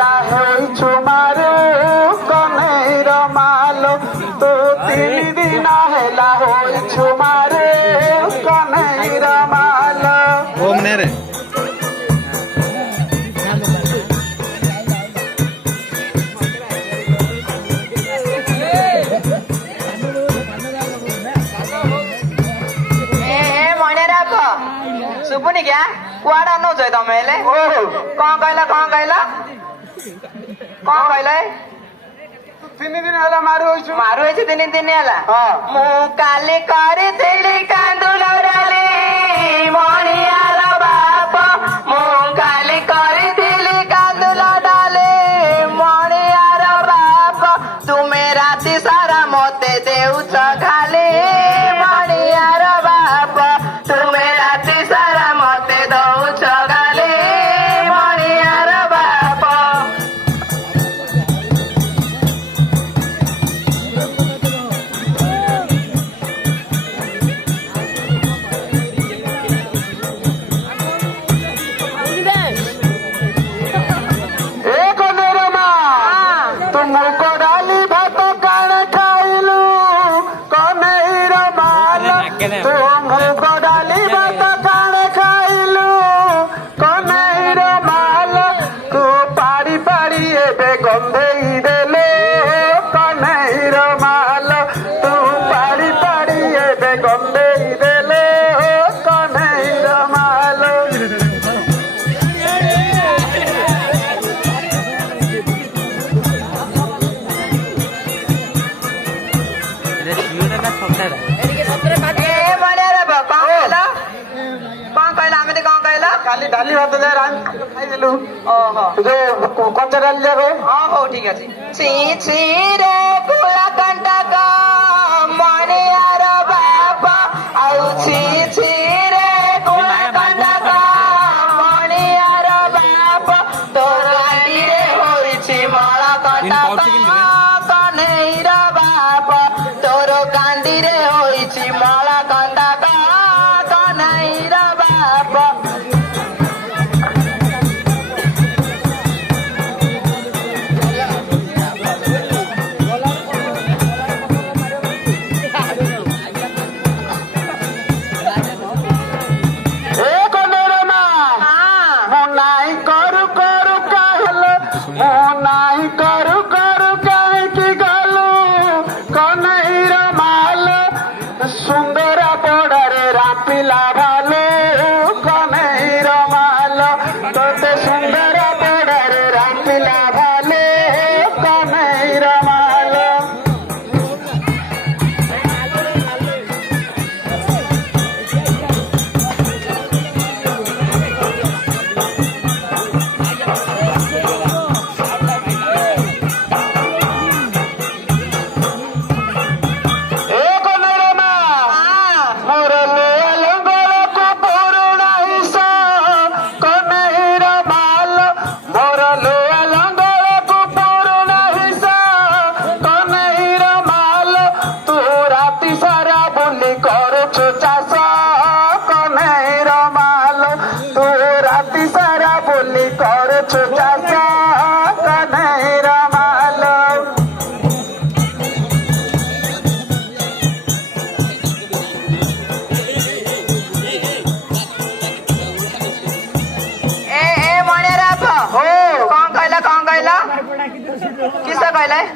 ହେଲା ହୋଇଛୁ ମାରୁ କନେଇର ମାଲ ତୁ 3 ଦିନ ହେଲା ହୋଇଛୁ ମାରୁ କନେଇର ମାଲ। ओम ने रे सुबुनी क्या कुआड़ा नौ जाए तो मेले कौन कहला 3 ଦିନ ହେଲା ମାରୁ ହୋଇଛୁ। मारू है 3 दिन है मु काली करी कांदुल डाले मणियार बाप मु काली करी कांदुल डाले मणियार बाप तुमे राति सारा मते देउछ खाली मणियार बाप तुमे राति सारा मते दउछ खाली मणियार बाप। କାଲି ଡାଲି ଭାତ ଖାଇଦେଲୁ କଞ୍ଚା ଡାଲି ଯାକ। ହଁ ହଉ ଠିକ ଅଛି। ଛି ଛି ରେ କୁଳା କଣ୍ଟକ ମଣିଆର ବାପ ଆଉ ଛି ଛି ରେ କୁଳା କଣ୍ଟକ ମଣିଆର ବାପ ତୋର ଆଡ଼ିରେ ହୋଇଛି ମଳ କଣ୍ଟକ କନେଇର ବାପ ତୋର କାଣ୍ଡିରେ ହୋଇଛି ମଳ କଣ୍ଟକ କନେଇର ବାପ। ସୁନ୍ଦର ପଡ଼ରେ ରାମ୍ପିଲା ଭାଲୁ କନେଇର ମାଲ ତୋତେ ସୁନ୍ଦର ପଡ଼ରେ ରାମ୍ପିଲା ଭାଲୁ କନେଇର ମାଲ।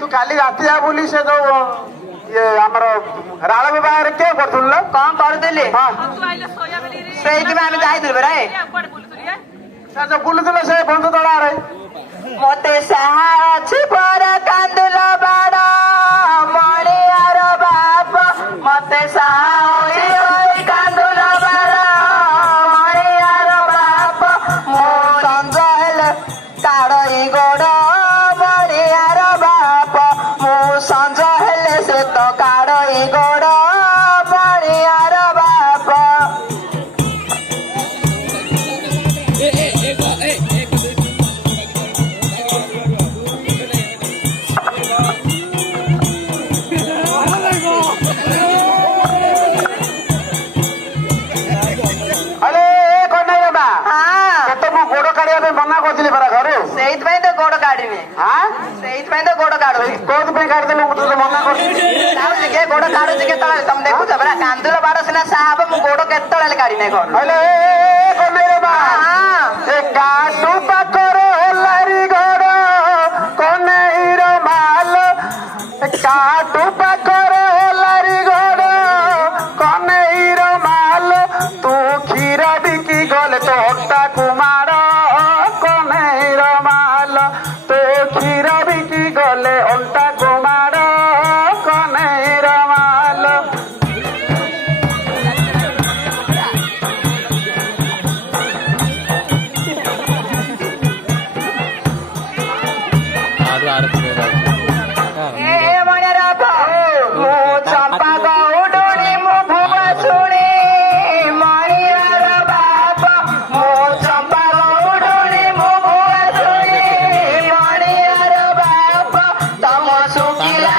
तू काली राति आ बोली से जो ये हमरो राळ विवाह के करथुल कौन करदेले सेही कि आमे जाइदिल बरे सर जो बुलुतुल से बंद तळा रे मते साहा अछि पर कांदुल बाडा मणियार बाप मते साहा अछि कांदुल बाडा मणियार बाप मो संजल काडई गोड मणियार बाप मो संज हेले से तो काडई गोड मणियार बाप। मना कर से ତ ଗୋଡ କାଢିନି ସେଇଥିପାଇଁ ତ ଗୋଡ କାଢୁଛି କୋଉଥିପାଇଁ କାଢିଦେଲୁ ମୁଁ ତତେ ମନା କରୁଛି କାଢୁଛି କିଏ ଗୋଡ କାଢୁଛି କେତେବେଳେ ତମେ ଦେଖୁଛ ପରା କାନ୍ଦୁଲ ବାଡ ସିନା ସାହା ହବ ମୁଁ ଗୋଡ କେତେବେଳେ କାଢି ନାହିଁ ଘରୁ ହେଲେ କନେଇର ମା ଏ କାଟୁ ପାଖରେ ହେଲାରି ଗୋଡ କନେଇର ମାଲ କାଟୁ ପାଖରେ ହେଲାରି ଗୋଡ କନେଇର ମାଲ ତୁ କ୍ଷୀର ବିକି ଗଲେ ତୋଟାକୁ ମାର କନେଇର ମାଲ ତୁ କ୍ଷୀର ବିକି ଗଲେ ଅଣ୍ଟାକୁ ମାର କନେଇର ମାଲ ଚମ୍ପା ଗଉଡୁଣି ମୁଁ ଭୁବ ଶୁଣି ମଣିର ବାପ ମୁଁ ଚମ୍ପା ଗଉଡୁଣି ମୁଁ ଭୁବ ଶୁଣି ମଣିର ବାପ ତମ ଶୁଖିଲା